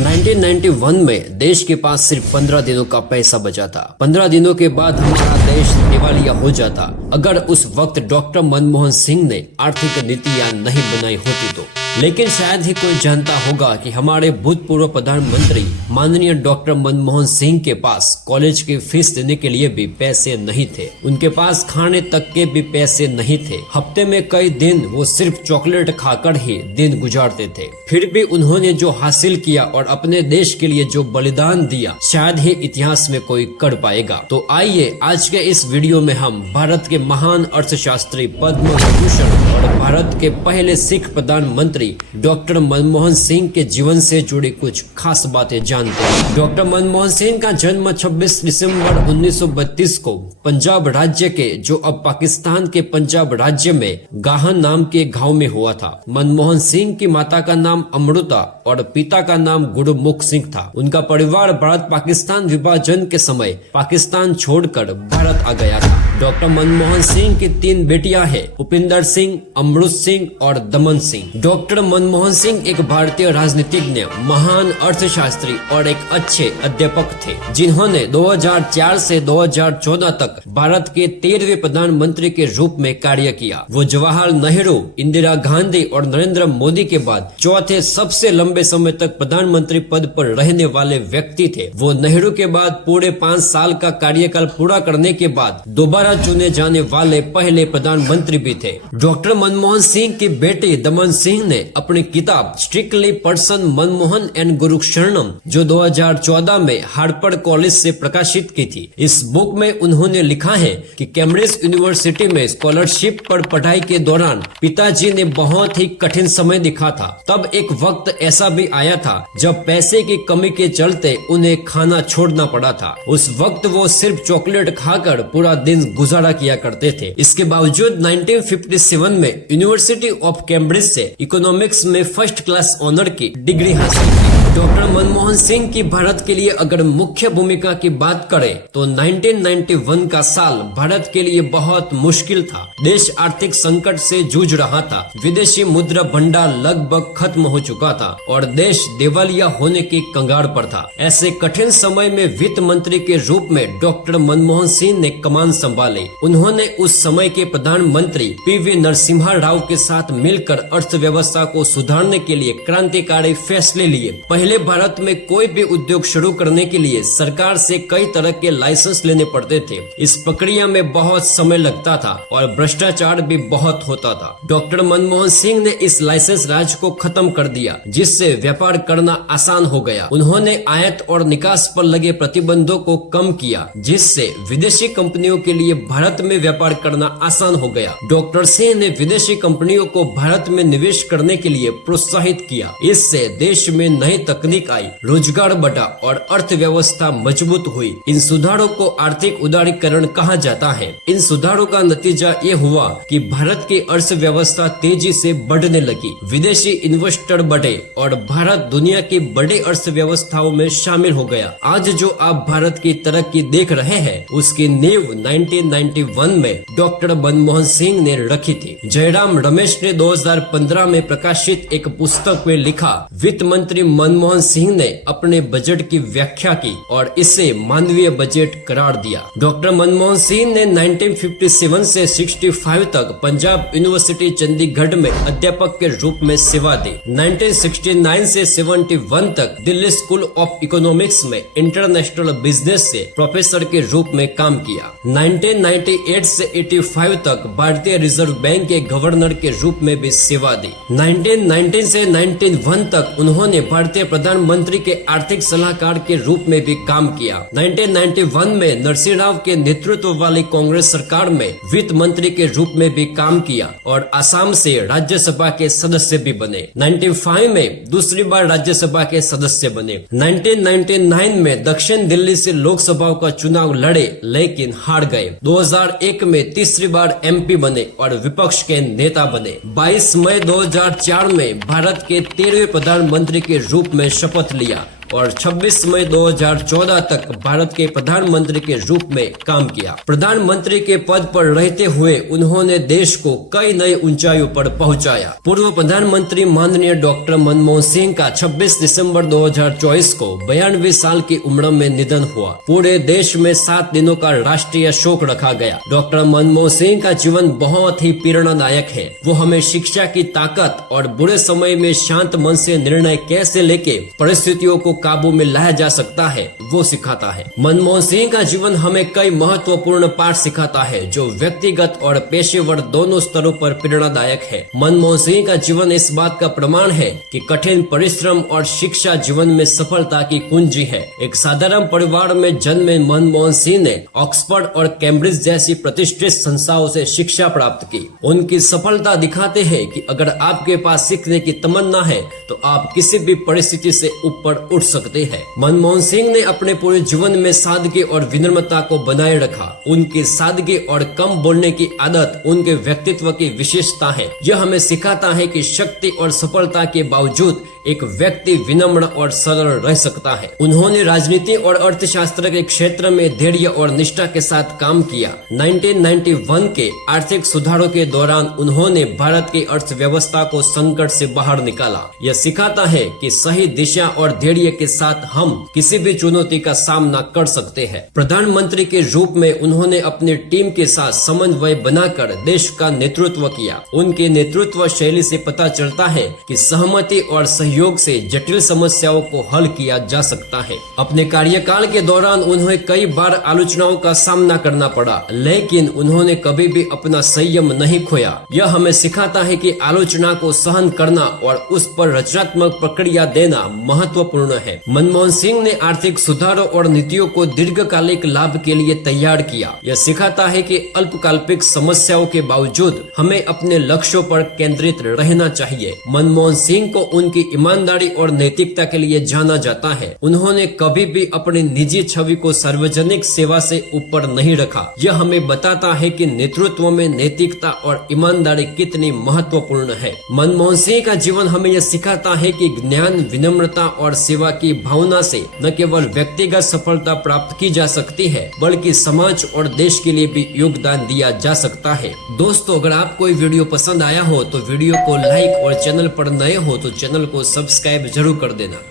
1991 में देश के पास सिर्फ 15 दिनों का पैसा बचा था। 15 दिनों के बाद हमारा देश दिवालिया हो जाता अगर उस वक्त डॉक्टर मनमोहन सिंह ने आर्थिक नीतियां नहीं बनाई होती तो। लेकिन शायद ही कोई जानता होगा कि हमारे भूतपूर्व प्रधानमंत्री माननीय डॉक्टर मनमोहन सिंह के पास कॉलेज की फीस देने के लिए भी पैसे नहीं थे। उनके पास खाने तक के भी पैसे नहीं थे। हफ्ते में कई दिन वो सिर्फ चॉकलेट खाकर ही दिन गुजारते थे। फिर भी उन्होंने जो हासिल किया और अपने देश के लिए जो बलिदान दिया शायद ही इतिहास में कोई कर पाएगा। तो आइए आज के इस वीडियो में हम भारत के महान अर्थशास्त्री पद्म विभूषण और भारत के पहले सिख प्रधानमंत्री डॉक्टर मनमोहन सिंह के जीवन से जुड़ी कुछ खास बातें जानते हैं। डॉक्टर मनमोहन सिंह का जन्म 26 दिसंबर 1932 को पंजाब राज्य के जो अब पाकिस्तान के पंजाब राज्य में गाहन नाम के गांव में हुआ था। मनमोहन सिंह की माता का नाम अमृता और पिता का नाम गुरमुख सिंह था। उनका परिवार भारत पाकिस्तान विभाजन के समय पाकिस्तान छोड़कर भारत आ गया था। डॉक्टर मनमोहन सिंह की 3 बेटियां हैं, उपिंदर सिंह, अमृत सिंह और दमन सिंह। डॉक्टर मनमोहन सिंह एक भारतीय राजनीतिज्ञ, महान अर्थशास्त्री और एक अच्छे अध्यापक थे, जिन्होंने 2004 से 2014 तक भारत के 13वें प्रधानमंत्री के रूप में कार्य किया। वो जवाहरलाल नेहरू, इंदिरा गांधी और नरेंद्र मोदी के बाद चौथे सबसे लंबे समय तक प्रधानमंत्री पद पर रहने वाले व्यक्ति थे। वो नेहरू के बाद पूरे 5 साल का कार्यकाल पूरा करने के बाद दोबारा चुने जाने वाले पहले प्रधानमंत्री भी थे। डॉक्टर मनमोहन सिंह की बेटी दमन सिंह ने अपनी किताब स्ट्रिक्टली पर्सन मनमोहन एंड गुरुशरणम जो 2014 में हार्वर्ड कॉलेज से प्रकाशित की थी। इस बुक में उन्होंने लिखा है कि कैम्ब्रिज यूनिवर्सिटी में स्कॉलरशिप पर पढ़ाई के दौरान पिताजी ने बहुत ही कठिन समय दिखा था। तब एक वक्त ऐसा भी आया था जब पैसे की कमी के चलते उन्हें खाना छोड़ना पड़ा था। उस वक्त वो सिर्फ चॉकलेट खाकर पूरा दिन गुजारा किया करते थे। इसके बावजूद 1957 में यूनिवर्सिटी ऑफ कैम्ब्रिज से इकोनॉमिक्स में फर्स्ट क्लास ऑनर की डिग्री हासिल की। डॉक्टर मनमोहन सिंह की भारत के लिए अगर मुख्य भूमिका की बात करें तो 1991 का साल भारत के लिए बहुत मुश्किल था। देश आर्थिक संकट से जूझ रहा था। विदेशी मुद्रा भंडार लगभग खत्म हो चुका था और देश दिवालिया होने की कगार पर था। ऐसे कठिन समय में वित्त मंत्री के रूप में डॉक्टर मनमोहन सिंह ने कमान संभाली। उन्होंने उस समय के प्रधानमंत्री पीवी नरसिम्हा राव के साथ मिलकर अर्थव्यवस्था को सुधारने के लिए क्रांतिकारी फैसले लिए। पहले भारत में कोई भी उद्योग शुरू करने के लिए सरकार से कई तरह के लाइसेंस लेने पड़ते थे। इस प्रक्रिया में बहुत समय लगता था और भ्रष्टाचार भी बहुत होता था। डॉक्टर मनमोहन सिंह ने इस लाइसेंस राज को खत्म कर दिया, जिससे व्यापार करना आसान हो गया। उन्होंने आयात और निकास पर लगे प्रतिबंधों को कम किया, जिससे विदेशी कंपनियों के लिए भारत में व्यापार करना आसान हो गया। डॉक्टर सिंह ने विदेशी कंपनियों को भारत में निवेश करने के लिए प्रोत्साहित किया। इससे देश में नई तकनीक आई, रोजगार बढ़ा और अर्थव्यवस्था मजबूत हुई। इन सुधारों को आर्थिक उदारीकरण कहा जाता है। इन सुधारों का नतीजा ये हुआ कि भारत की अर्थव्यवस्था तेजी से बढ़ने लगी, विदेशी इन्वेस्टर बढ़े और भारत दुनिया की बड़ी अर्थव्यवस्थाओं में शामिल हो गया। आज जो आप भारत की तरक्की देख रहे हैं उसकी नींव 1991 में डॉक्टर मनमोहन सिंह ने रखी थी। जयराम रमेश ने 2015 में प्रकाशित एक पुस्तक में लिखा, वित्त मंत्री मनमोहन सिंह ने अपने बजट की व्याख्या की और इसे मानवीय बजट करार दिया। डॉक्टर मनमोहन सिंह ने 1957 से 65 तक पंजाब यूनिवर्सिटी चंडीगढ़ में अध्यापक के रूप में सेवा दी। 1969 से 71 तक दिल्ली स्कूल ऑफ इकोनॉमिक्स में इंटरनेशनल बिजनेस से प्रोफेसर के रूप में काम किया। 1998 से 85 तक भारतीय रिजर्व बैंक के गवर्नर के रूप में भी सेवा दी। 1990 से 91 तक उन्होंने भारतीय प्रधानमंत्री के आर्थिक सलाहकार के रूप में भी काम किया। 1991 में नरसिम्हा राव के नेतृत्व वाली कांग्रेस सरकार में वित्त मंत्री के रूप में भी काम किया और असम से राज्यसभा के सदस्य भी बने। 95 में दूसरी बार राज्यसभा के सदस्य बने। 1999 में दक्षिण दिल्ली से लोकसभा का चुनाव लड़े लेकिन हार गए। 2001 में तीसरी बार एमपी बने और विपक्ष के नेता बने। 22 मई 2004 में भारत के 13वें प्रधानमंत्री के रूप में शपथ लिया और 26 मई 2014 तक भारत के प्रधानमंत्री के रूप में काम किया। प्रधानमंत्री के पद पर रहते हुए उन्होंने देश को कई नई ऊंचाइयों पर पहुंचाया। पूर्व प्रधानमंत्री माननीय डॉक्टर मनमोहन सिंह का 26 दिसंबर 2024 को 92 साल की उम्र में निधन हुआ। पूरे देश में 7 दिनों का राष्ट्रीय शोक रखा गया। डॉक्टर मनमोहन सिंह का जीवन बहुत ही प्रेरणादायक है। वो हमें शिक्षा की ताकत और बुरे समय में शांत मन से निर्णय कैसे लेके परिस्थितियों को काबू में लाया जा सकता है वो सिखाता है। मनमोहन सिंह का जीवन हमें कई महत्वपूर्ण पाठ सिखाता है जो व्यक्तिगत और पेशेवर दोनों स्तरों पर प्रेरणादायक है। मनमोहन सिंह का जीवन इस बात का प्रमाण है कि कठिन परिश्रम और शिक्षा जीवन में सफलता की कुंजी है। एक साधारण परिवार में जन्मे मनमोहन सिंह ने ऑक्सफोर्ड और कैम्ब्रिज जैसी प्रतिष्ठित संस्थाओं से शिक्षा प्राप्त की। उनकी सफलता दिखाते हैं कि अगर आपके पास सीखने की तमन्ना है तो आप किसी भी परिस्थिति से ऊपर उठ सकते हैं। मनमोहन सिंह ने अपने पूरे जीवन में सादगी और विनम्रता को बनाए रखा। उनकी सादगी और कम बोलने की आदत उनके व्यक्तित्व की विशेषता है। यह हमें सिखाता है कि शक्ति और सफलता के बावजूद एक व्यक्ति विनम्र और सरल रह सकता है। उन्होंने राजनीति और अर्थशास्त्र के क्षेत्र में धैर्य और निष्ठा के साथ काम किया। 1991 के आर्थिक सुधारों के दौरान उन्होंने भारत की अर्थव्यवस्था को संकट से बाहर निकाला। यह सिखाता है कि सही दिशा और धैर्य के साथ हम किसी भी चुनौती का सामना कर सकते हैं। प्रधानमंत्री के रूप में उन्होंने अपनी टीम के साथ समन्वय बनाकर देश का नेतृत्व किया। उनके नेतृत्व शैली से पता चलता है कि सहमति और सहयोग से जटिल समस्याओं को हल किया जा सकता है। अपने कार्यकाल के दौरान उन्हें कई बार आलोचनाओं का सामना करना पड़ा, लेकिन उन्होंने कभी भी अपना संयम नहीं खोया। यह हमें सिखाता है कि आलोचना को सहन करना और उस पर रचनात्मक प्रक्रिया देना महत्वपूर्ण है। मनमोहन सिंह ने आर्थिक सुधारों और नीतियों को दीर्घकालिक लाभ के लिए तैयार किया। यह सिखाता है कि अल्पकालिक समस्याओं के बावजूद हमें अपने लक्ष्यों पर केंद्रित रहना चाहिए। मनमोहन सिंह को उनकी ईमानदारी और नैतिकता के लिए जाना जाता है। उन्होंने कभी भी अपनी निजी छवि को सार्वजनिक सेवा से ऊपर नहीं रखा। यह हमें बताता है कि नेतृत्व में नैतिकता और ईमानदारी कितनी महत्वपूर्ण है। मनमोहन सिंह का जीवन हमें यह सिखाता है कि ज्ञान, विनम्रता और सेवा की भावना से न केवल व्यक्तिगत सफलता प्राप्त की जा सकती है बल्कि समाज और देश के लिए भी योगदान दिया जा सकता है। दोस्तों, अगर आपको ये वीडियो पसंद आया हो तो वीडियो को लाइक और चैनल पर नए हो तो चैनल को सब्सक्राइब जरूर कर देना।